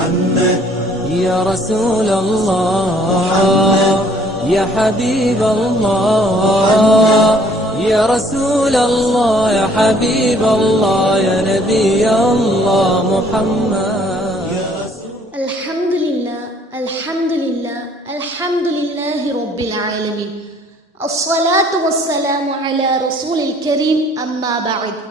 محمد. يا رسول الله يا حبيب الله يا رسول الله يا حبيب الله يا نبي الله محمد. الحمد لله الحمد لله الحمد لله رب العالمين. الصلاة والسلام على رسول الكريم أما بعد.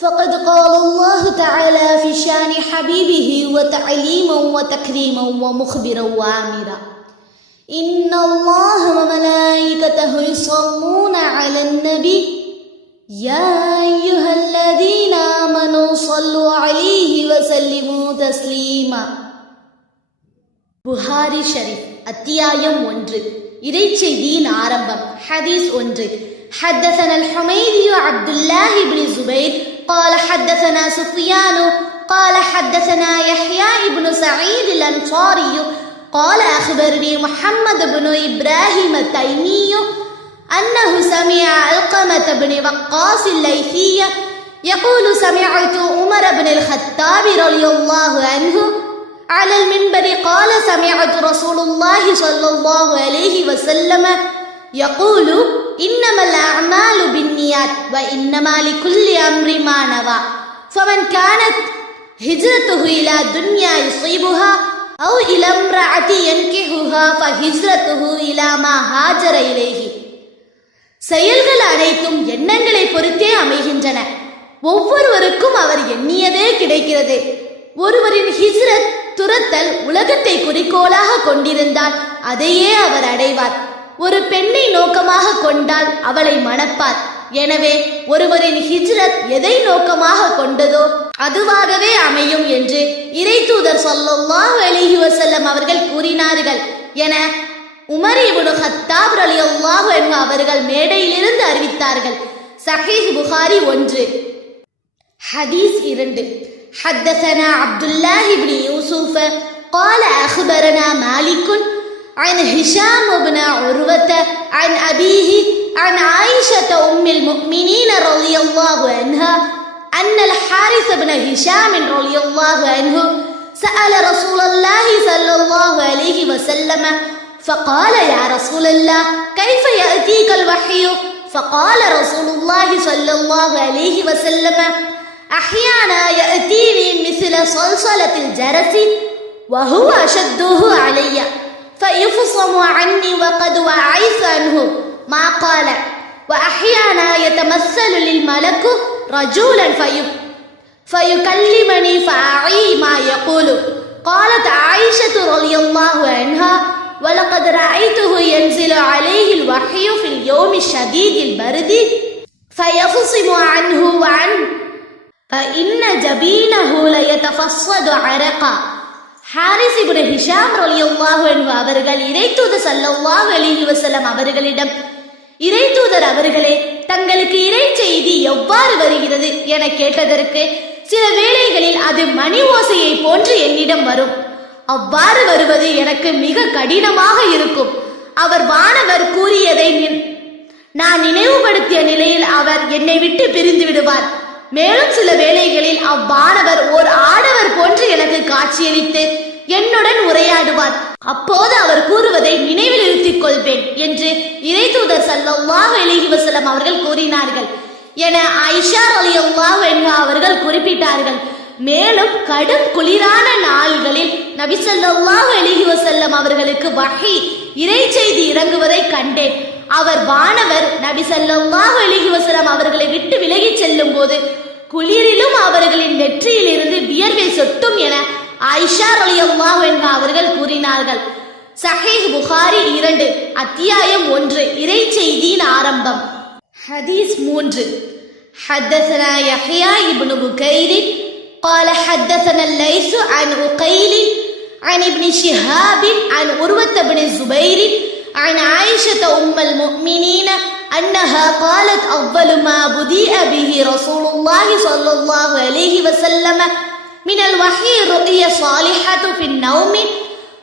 فقد قال الله تعالى في شان حبيبه وتعليما وتكريما ومخبرا وآمرا إن الله وملائكته يصلون على النبي يا أيها الذين آمنوا صلوا عليه وسلموا تسليما புகாரி ஷரீஃப் அத்தியாயம் ஒன்று இறைச்செய்தியின் ஆரம்பம் ஹதீஸ் ஒன்று حدثنا الحميدي عبد الله بن زبير قال حدثنا سفيان قال حدثنا يحيى بن سعيد الأنصاري قال أخبرني محمد بن إبراهيم التيمي أنه سمع علقمة بن وقاص الليثي يقول سمعت عمر بن الخطاب رضي الله عنه على المنبر قال سمعت رسول الله صلى الله عليه وسلم يقول إنما الأعمال بالنيات وإنما لكل أمر ما نوى فمن كانت هجرته إلى دنيا يصيبها أو إلى امرأة ينكحها فهجرته إلى ما هاجر إليه செயல்கள் அனைத்தும் எண்ணங்களை பொறுத்தே அமைகின்றன ஒவ்வொருவருக்கும் அவர் எண்ணியதே கிடைக்கிறது ஒருவரின் ஹிஜ்ரத் துரத்தல் உலகத்தை குறிக்கோளாக கொண்டிருந்தால் அதையே அவர் அடைவார் ஒரு பெண்ணை நோக்கமாக கொண்டால் அவளை மணப்பார் எனவே ஒருவரின் ஹிஜ்ரத் எதை நோக்கமாக கொண்டதோ அதுவாகவே அமையும் என்று இறைத்தூதர் ஸல்லல்லாஹு அலைஹி வஸல்லம் அவர்கள் கூறினார்கள் என உமர் இப்னு ஹத்தாப் ரலியல்லாஹு அன்ஹு அவர்கள் மேடையிலிருந்து அறிவித்தார்கள் சஹீஹ் புகாரி ஒன்று حديث إرند حدثنا عبد الله بن يوسف قال أخبرنا مالك عن هشام بن عروة عن أبيه عن عائشة أم المؤمنين رضي الله عنها أن الحارث بن هشام رضي الله عنه سأل رسول الله صلى الله عليه وسلم فقال يا رسول الله كيف يأتيك الوحي؟ فقال رسول الله صلى الله عليه وسلم أحيانا يأتيني مثل صلصلة الجرس وهو أشده علي. فيفصم عني وقد وعيت عنه. ما قال. وأحيانا يتمثل للملك رجولا في فيكلمني فأعي ما يقول. قالت عائشة رضي الله عنها ولقد رأيته ينزل عليه الوحي في اليوم الشديد البرد فيفصم عنه وعن فإن جبينه ليتفصد عرقا. ஹாரிஸ் இப்னு ஹிஷாம் ரலியல்லாஹு அன்ஹு அவர்கள் இறைத்தூதர் ஸல்லல்லாஹு அலைஹி வஸல்லம் அவர்களிடம் இறைத்தூதர் அவர்களே தங்களுக்கு இறை செய்தி எவ்வாறு வருகிறது? என கேட்டதற்கு சில வேளைகளில் அது மணி ஓசையை போன்று என்னிடம் வரும். அவ்வாறு வருவது எனக்கு மிக கடினமாக இருக்கும். அவர் வானவர் கூறியதை நின்- நான் நினைவுபடுத்திய நிலையில் அவர் என்னை விட்டு பிரிந்து விடுவார். மேலும் சில வேளைகளில் அவ்வானவர் ஓர் ஆடவர் போன்று எனக்கு காட்சியளித்து என்னுடன் உரையாடுவார். அப்போது அவர் கூறுவதை நினைவில் இருத்திக் கொள்வேன் என்று இறைதூதர் ஸல்லல்லாஹு அலைஹி வஸல்லம் அவர்கள் கூறினார்கள். என ஐஷா ரலியல்லாஹு என்று அவர்கள் குறிப்பிட்டார்கள். மேலும் கடும் குளிரான நாள்களில் நபி ஸல்லல்லாஹு அலைஹி வஸல்லம் அவர்களுக்கு வகை இறை செய்தி இறங்குவதை கண்டேன். அவர் வானவர் நபி ஸல்லல்லாஹு அலைஹி வஸல்லம் அவர்களை விட்டு விலகிச் செல்லும் போது குளிரிலும் அவர்களின் நெற்றியில் இருந்து வியர்வை சொட்டும் என ஆயிஷா ரலியல்லாஹு அன்ஹா அவர்கள் கூறினார்கள் சஹீஹ் புகாரி இரண்டு அத்தியாயம் ஒன்று இறை செய்தியின் ஆரம்பம் ஹதீஸ் மூன்று حدثنا يحيى بن بكير قال حدثنا الليث عن عقيل عن ابن شهاب عن عروة بن الزبير عن عائشة أم المؤمنين أنها قالت أول ما بديء به رسول الله صلى الله عليه وسلم من الوحي رؤيا صالحة في النوم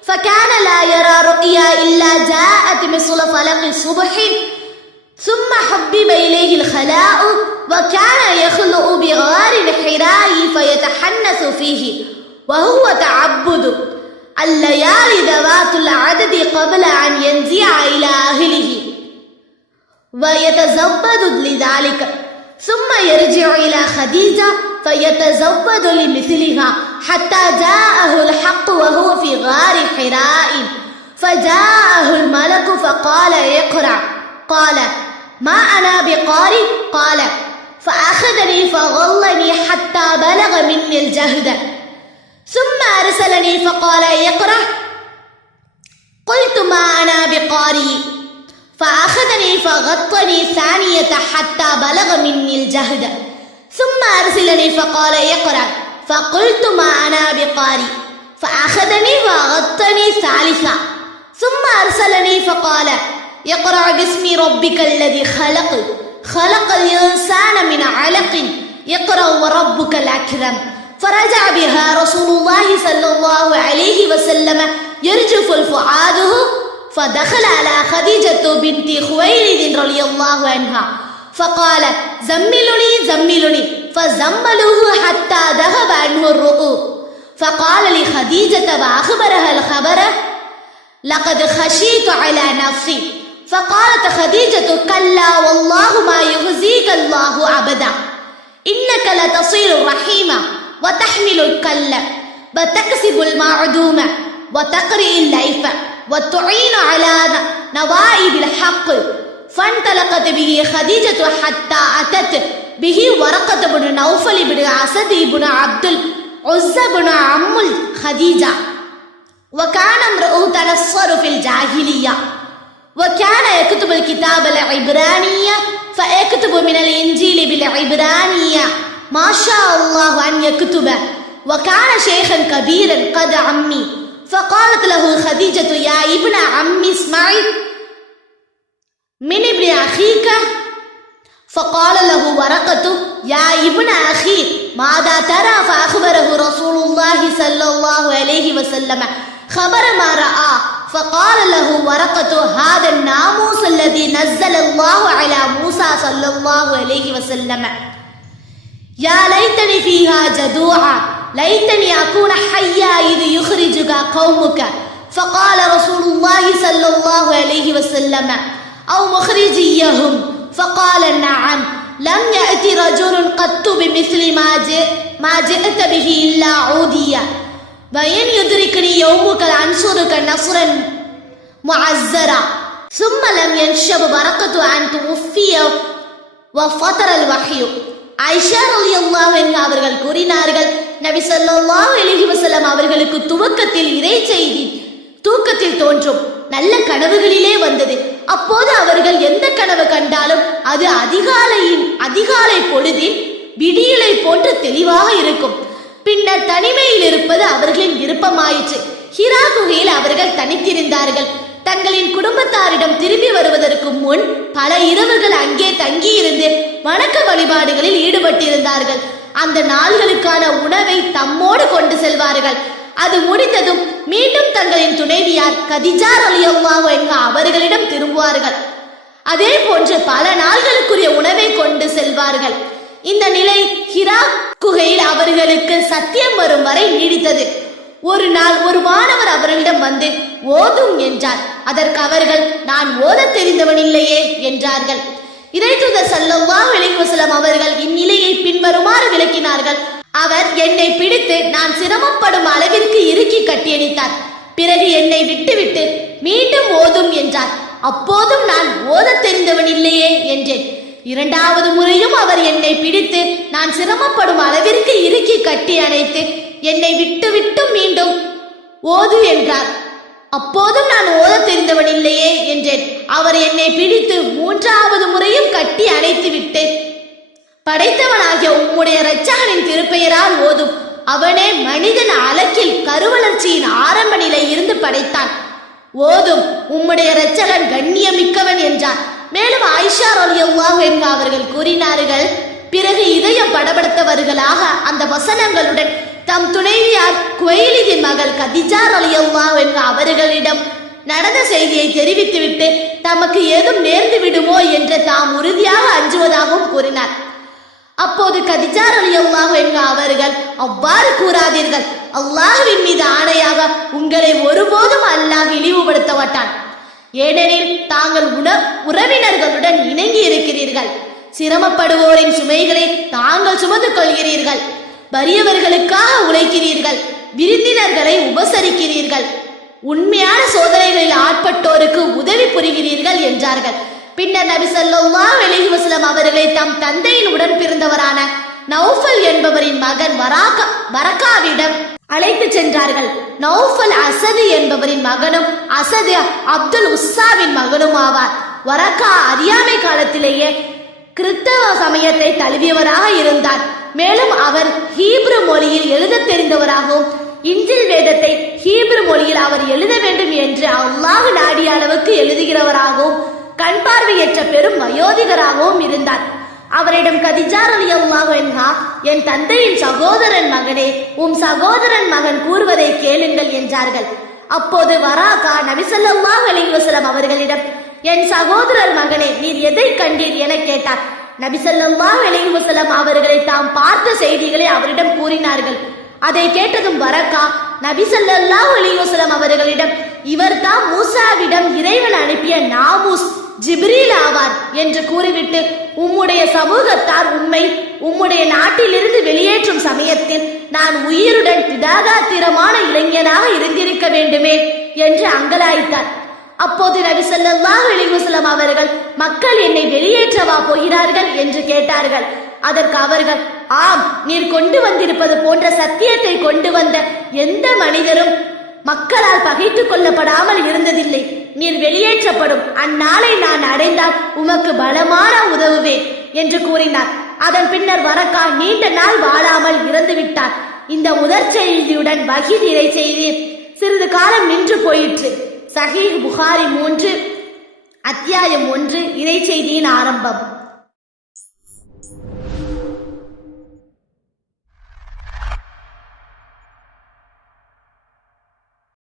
فكان لا يرى رؤيا إلا جاءت مثل فلق الصبح ثم حبب إليه الخلاء وكان يخلق بغار الحراء فيتحنث فيه وهو تعبد. الليالي ذوات العدد قبل أن ينزع إلى أهله. ويتزود لذلك ثم يرجع إلى خديجة. فيتزود لمثلها حتى جاءه الحق وهو في غار حراء. فجاءه الملك فقال اقرأ. قال ما أنا بقارئ؟ قال فأخذني فغلني حتى بلغ مني الجهد. ثم أرسلني فقال اقرأ. قلت ما أنا بقارئ. فأخذني فغطني ثانية حتى بلغ مني الجهد. ثم أرسلني فقال اقرأ. فقلت ما أنا بقارئ. فأخذني وغطني ثالثا. ثم أرسلني فقال اقرأ باسم ربك الذي خلق. خلق الإنسان من علق. اقرأ وربك الأكرم. فرجع بها رسول الله صلى الله عليه وسلم. يرجف الفؤاده. فدخل على خديجة بنت خويلد رضي الله عنها. فقال زملني زملني. فزملوه حتى ذهب عنه الرؤو فقال لخديجة وأخبرها الخبر؟ لقد خشيت على نفسي. فقالت خديجة كلا والله ما يخزيك الله أبدا. إنك لتصل الرحيم وتحمل الكل وتكسب المعدوم وتقرئ الليف وتعين على نوائب الحق. فانطلقت به خديجة حتى أتت به ورقة بن نوفل بن أسد بن عبد العزى بن عم خديجة وكان امرؤه تنصر في الجاهلية. وكان يكتب الكتاب العبرانية فيكتب من الإنجيل بالعبرانية ما شاء الله أن يكتب. وكان شيخا كبيرا قد عمي. فقالت له خديجة يا ابن عمي اسمعي من ابن أخيك؟ فقال له ورقة يا ابن أخي ماذا ترى؟ فأخبره رسول الله صلى الله عليه وسلم. خبر ما رأى فقال له ورقة هذا الناموس الذي نزل الله على موسى صلى الله عليه وسلم. يا ليتني فيها جدوعا ليتني أكون حيا إذ يخرجك قومك. فقال رسول الله صلى الله عليه وسلم أو مخرجيهم فقال نعم لم يأتي رجل قط بمثل ما جئ ما جئت به إلا عوديا وإن يدركني يومك لأنصرك نصرا معزرا ثم لم ينشب بركة أن توفي وفتر الوحي ஐஷா ரலியல்லாஹு அன்ஹா அவர்கள் கூறினார்கள் நபி ஸல்லல்லாஹு அலைஹி வஸல்லம் அவர்களுக்கு துவக்கத்தில் இறை செய்தி தூக்கத்தில் தோன்றும் நல்ல கனவுகளிலே வந்தது அப்போது அவர்கள் எந்த கனவு கண்டாலும் அது அதிகாலையின் அதிகாலை பொழுதில் விடியலை போன்று தெளிவாக இருக்கும். பின்னர் தனிமையில் இருப்பது அவர்களின் விருப்பமாயிற்று. ஹிரா குகையில் அவர்கள் தனித்திருந்தார்கள். தங்களின் குடும்பத்தாரிடம் திரும்பி வருவதற்கு முன் பல இரவுகள் அங்கே தங்கியிருந்து வணக்க வழிபாடுகளில் ஈடுபட்டிருந்தார்கள். அந்த நாள்களுக்கான உணவை தம்மோடு கொண்டு செல்வார்கள். அது முடிந்ததும் மீண்டும் தங்களின் துணைவியார் கதிஜா அலியல்லாஹு என்க அவர்களிடம் திரும்புவார்கள். அதே போன்று பல நாள்களுக்குரிய உணவை கொண்டு செல்வார்கள். இந்த நிலை ஹிரா குகையில் அவர்களுக்கு சத்தியம் வரும் வரை நீடித்தது. ஒரு நாள் ஒரு மாணவர் அவர்களிடம் வந்து ஓதும் என்றார். அதற்கு அவர்கள் நான் ஓத தெரிந்தவன் இல்லையே என்றார்கள். இறைத்துதர் தூதர் அலைஹி வஸல்லம் அவர்கள் இந்நிலையை பின்வருமாறு விளக்கினார்கள். அவர் என்னை பிடித்து நான் சிரமப்படும் அளவிற்கு இறுக்கி கட்டியணித்தார். பிறகு என்னை விட்டுவிட்டு மீண்டும் ஓதும் என்றார். அப்போதும் நான் ஓதத் தெரிந்தவன் இல்லையே என்றேன். இரண்டாவது முறையும் அவர் என்னை பிடித்து நான் சிரமப்படும் அளவிற்கு இறுக்கி கட்டி அணைத்து என்னை விட்டு விட்டு மீண்டும் ஓது என்றார். அப்போதும் நான் ஓத தெரிந்தவன் இல்லையே என்றேன். அவர் என்னை பிடித்து மூன்றாவது முறையும் கட்டி அணைத்து விட்டேன் படைத்தவனாகிய உம்முடைய இரட்சகனின் திருப்பெயரால் ஓதும். அவனே மனிதன் அலக்கில் கருவளர்ச்சியின் ஆரம்ப நிலை இருந்து படைத்தான். ஓதும் உம்முடைய இரட்சகன் கண்ணியமிக்கவன் என்றார் மேலும் ஆயிஷா ரலியல்லாஹு என்று அவர்கள் கூறினார்கள் பிறகு இதயம் படபடுத்தவர்களாக அந்த வசனங்களுடன் தம் துணைவியார் குவைலிதின் மகள் கதிஜா ரலியல்லாஹு என்று அவர்களிடம் நடந்த செய்தியை தெரிவித்துவிட்டு தமக்கு ஏதும் நேர்ந்து விடுமோ என்று தாம் உறுதியாக அஞ்சுவதாகவும் கூறினார். அப்போது கதிஜார் அலியல்லாஹு என்க அவர்கள் அவ்வாறு கூறாதீர்கள். அல்லாஹுவின் மீது ஆணையாக உங்களை ஒருபோதும் அல்லாஹ் இழிவுபடுத்த மாட்டான் ஏனெனில் தாங்கள் உண உறவினர்களுடன் இணங்கி இருக்கிறீர்கள். சிரமப்படுவோரின் சுமைகளை தாங்கள் சுமந்து கொள்கிறீர்கள். வறியவர்களுக்காக உழைக்கிறீர்கள். விருந்தினர்களை உபசரிக்கிறீர்கள். உண்மையான சோதனைகளில் ஆட்பட்டோருக்கு உதவி புரிகிறீர்கள் என்றார்கள். பின்னர் நபி ஸல்லல்லாஹு அலிஹி வசலம் அவர்களை தம் தந்தையின் உடன் பிறந்தவரான நௌஃபல் என்பவரின் மகன் வராக்கா வரக்காவிடம் அழைத்து சென்றார்கள். நௌஃபல் அசது என்பவரின் மகனும் அசது அப்துல் உஸ்ஸாவின் மகனும் ஆவார். வரக்கா அறியாமை காலத்திலேயே கிறிஸ்தவ சமயத்தை தழுவியவராக இருந்தார். மேலும் அவர் ஹீப்ரு மொழியில் எழுதத் தெரிந்தவராகவும் இஞ்சில் வேதத்தை ஹீப்ரு மொழியில் அவர் எழுத வேண்டும் என்று அல்லாஹ் நாடிய அளவுக்கு எழுதுகிறவராகவும் கண் பார்வையற்ற பெரும் வயோதிகராகவும் இருந்தார். அவரிடம் கதிஜார் அலி என் தந்தையின் சகோதரன் மகனே உம் சகோதரன் மகன் கூறுவதை கேளுங்கள் என்றார்கள். அப்போது வராகா நபிசல்லாஹ் அலிவசலம் அவர்களிடம் என் சகோதரர் மகனே நீர் எதை கண்டீர் என கேட்டார். நபிசல்லாஹ் அலிவசலம் அவர்களை தாம் பார்த்த செய்திகளை அவரிடம் கூறினார்கள். அதை கேட்டதும் வரக்கா நபிசல்லாஹ் அலிவசலம் அவர்களிடம் இவர்தான் மூசாவிடம் இறைவன் அனுப்பிய நாமூஸ் ஜிப்ரீல் ஆவார் என்று கூறிவிட்டு உம்முடைய சமூகத்தார் உண்மை உம்முடைய நாட்டிலிருந்து வெளியேற்றும் சமயத்தில் நான் உயிருடன் திதாகாத்திரமான இளைஞனாக இருந்திருக்க வேண்டுமே என்று அங்கலாய்த்தார். அப்போது நபி ஸல்லல்லாஹு அலைஹி அவர்கள் மக்கள் என்னை வெளியேற்றவா போகிறார்கள்? என்று கேட்டார்கள். அதற்கு அவர்கள் ஆம் நீர் கொண்டு வந்திருப்பது போன்ற சத்தியத்தை கொண்டு வந்த எந்த மனிதரும் மக்களால் பகைத்துக் கொள்ளப்படாமல் இருந்ததில்லை. நீர் வெளியேற்றப்படும். அந்நாளை நான் அடைந்தால் உமக்கு பலமான உதவுவேன் என்று கூறினார். அதன் பின்னர் வரக்கா நீண்ட நாள் வாழாமல் இறந்து விட்டார் இந்த முதற் செய்தியுடன் வகி நிறை செய்தி சிறிது காலம் நின்று போயிற்று. சஹீஹ் புகாரி மூன்று அத்தியாயம் ஒன்று இறை செய்தியின் ஆரம்பம்.